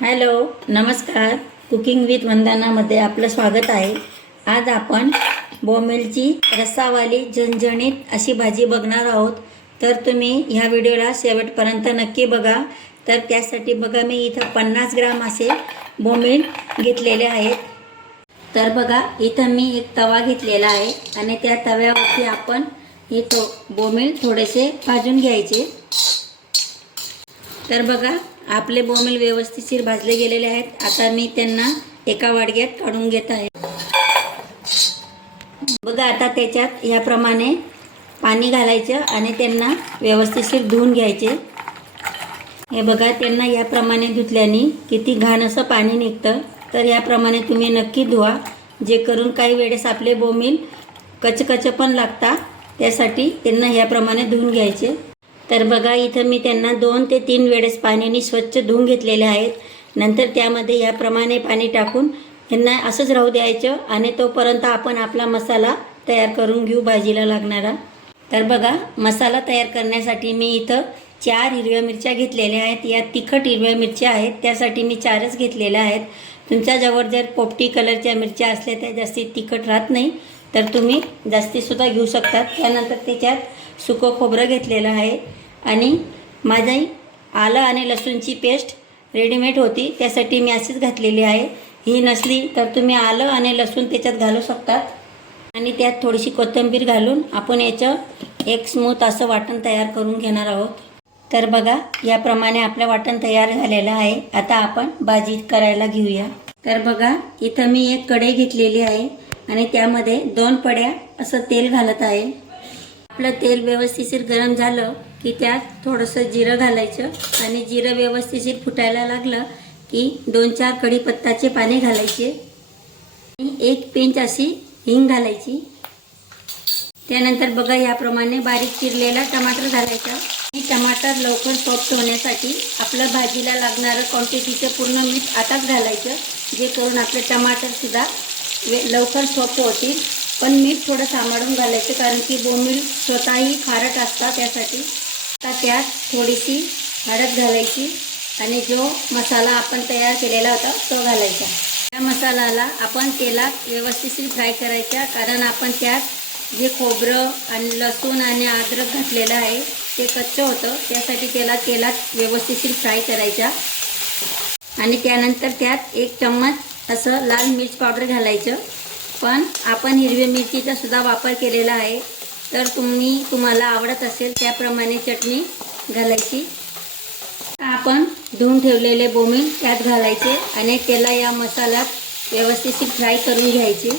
Hello नमस्कार. Cooking with वंदनामध्ये आपलं स्वागत आहे. आज आपण बॉमेलची रस्सावाली झणझणीत अशी भाजी बघणार आहोत. तर तुम्ही ह्या व्हिडिओला शेवटपर्यंत नक्की बघा. तर त्यासाठी बघा मी इथं पन्नास ग्राम असे बोंबील घेतलेले आहेत. तर बघा इथं मी एक तवा घेतलेला आहे आणि त्या तव्यावरती आपण हे तो बोंबील थोडेसे भाजून घ्यायचे. तर बघा आपले बोंबील व्यवस्थितशीर भाजले गेलेले आहेत. आता मी त्यांना एका वाडग्यात काढून घेत आहे. बघा आता त्याच्यात ह्याप्रमाणे पाणी घालायचं आणि त्यांना व्यवस्थितशीर धुवून घ्यायचे. हे बघा त्यांना याप्रमाणे धुतल्याने किती घाण असं पाणी निघतं. तर याप्रमाणे तुम्ही नक्की धुवा. जे करून काही वेळेस आपले बोंबील कचकच पण लागता त्यासाठी त्यांना याप्रमाणे धुवून घ्यायचे. तर बघा इथं मी त्यांना दोन ते तीन वेळेस पाण्याने स्वच्छ धुवून घेतलेले आहेत. नंतर त्यामध्ये याप्रमाणे पाणी टाकून यांना असंच राहू द्यायचं आणि तोपर्यंत आपण आपला मसाला तयार करून घेऊ भाजीला लागणारा. तर बघा मसाला तयार करण्यासाठी मी इथं चार हिरव्या मिरच्या घेतलेल्या आहेत. या तिखट हिरव्या मिरच्या आहेत त्यासाठी मी चारच घेतलेल्या आहेत. तुमच्याजवळ जर पोपटी कलरच्या मिरच्या असल्या त्या जास्ती तिखट राहत नाही तर तुम्ही जास्तीसुद्धा घेऊ शकतात त्यानंतर त्याच्यात सुकं खोबरं घेतलेलं आहे. आणि माझी आलं आणि लसूणची पेस्ट रेडीमेड होती. त्यासाठी मी अशीच घातलेली आहे. ही नसली तर तुम्ही आलं आणि लसूण त्याच्यात घालू शकतात. आणि त्यात थोडीशी कोथिंबीर घालून आपण याचं एक स्मूथ असं वाटण तयार करून घेणार आहोत. तर बघा याप्रमाणे आपलं वाटण तयार झालेलं आहे. आता आपण भाजी करायला घेऊया. तर बघा इथं मी एक कढई घेतलेली आहे. आणि त्यामध्ये दोन पड्या असं तेल घालत आहे. आपलं तेल व्यवस्थिशीर गरम झालं की त्यात थोडंसं जिरं घालायचं आणि जिरं व्यवस्थिशीर फुटायला लागलं की दोन चार कढीपत्ताचे पाने घालायचे आणि एक पिंच अशी हिंग घालायची. त्यानंतर बघा याप्रमाणे बारीक चिरलेला टमाटर घालायचा आणि टमाटर लवकर सॉफ्ट होण्यासाठी आपलं भाजीला लागणारं क्वांटिटीचं पूर्ण मीठ आताच घालायचं जे करून आपले टमाटरसुद्धा वे लवकर सॉफ्ट होतील. पण मीठ थोडं सांभाळून घालायचं कारण की बोंबील स्वतःही खारट असतात त्यासाठी. आता त्यात थोडीशी हळद घालायची आणि जो मसाला आपण तयार केलेला होता तो घालायचा. त्या मसाल्याला आपण तेलात व्यवस्थित फ्राय करायचा कारण आपण त्यात जे खोबरं आणि लसूण आणि अद्रक घातलेलं आहे ते कच्चं होतं त्यासाठी त्याला तेलात व्यवस्थित फ्राय करायचा. आणि त्यानंतर त्यात एक चम्मच असं लाल मिर्च पावडर घालायचं. पण आपण हिरवी मिरचीचा सुद्धा वापर केलेला आहे. तर तुम्ही तुम्हाला आवडत असेल त्याप्रमाणे चटणी घालायची. आपण धुवून ठेवलेले बोमील त्यात घालायचे आणि त्याला या मसाल्यात व्यवस्थित फ्राय करून घ्यायचे.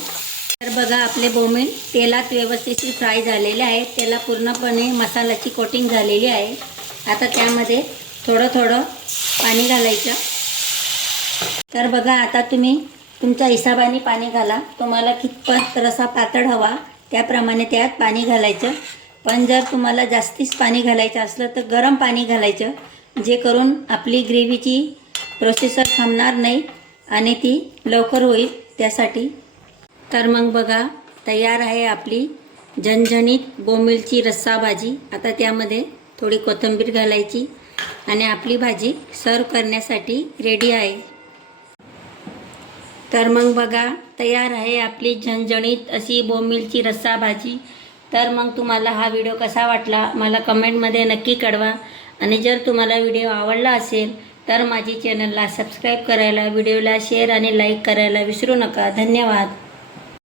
तर बघा आपले बोमील तेलात व्यवस्थित फ्राय झालेले आहेत. त्याला पूर्णपणे मसाल्याची कोटिंग झालेली आहे. आता त्यामध्ये थोडं थोडं पाणी घालायचं. तर बघा आता तुम्ही तुमच्या हिसाबाने पाणी घाला. तुम्हाला कितपत रसा पातळ हवा त्याप्रमाणे त्यात पाणी घालायचं. पण जर तुम्हाला जास्तीच पाणी घालायचं असलं तर गरम पाणी घालायचं जे करून आपली ग्रेव्हीची प्रोसेसर थांबणार नाही आणि ती लवकर होईल त्यासाठी. तर मग बघा तयार आहे आपली झणझणीत बोमिलची रस्सा भाजी आता त्यामध्ये थोडी कोथिंबीर घालायची आणि आपली भाजी सर्व करण्यासाठी रेडी आहे. तर मग बघा तयार आहे आपली झणझणीत अशी बोंबिलची रस्सा भाजी. तर मग तुम्हाला हा व्हिडिओ कसा वाटला मला कमेंटमध्ये नक्की कळवा. आणि जर तुम्हाला व्हिडिओ आवडला असेल तर माझी चॅनलला सबस्क्राईब करायला व्हिडिओला शेअर आणि लाईक करायला विसरू नका. धन्यवाद.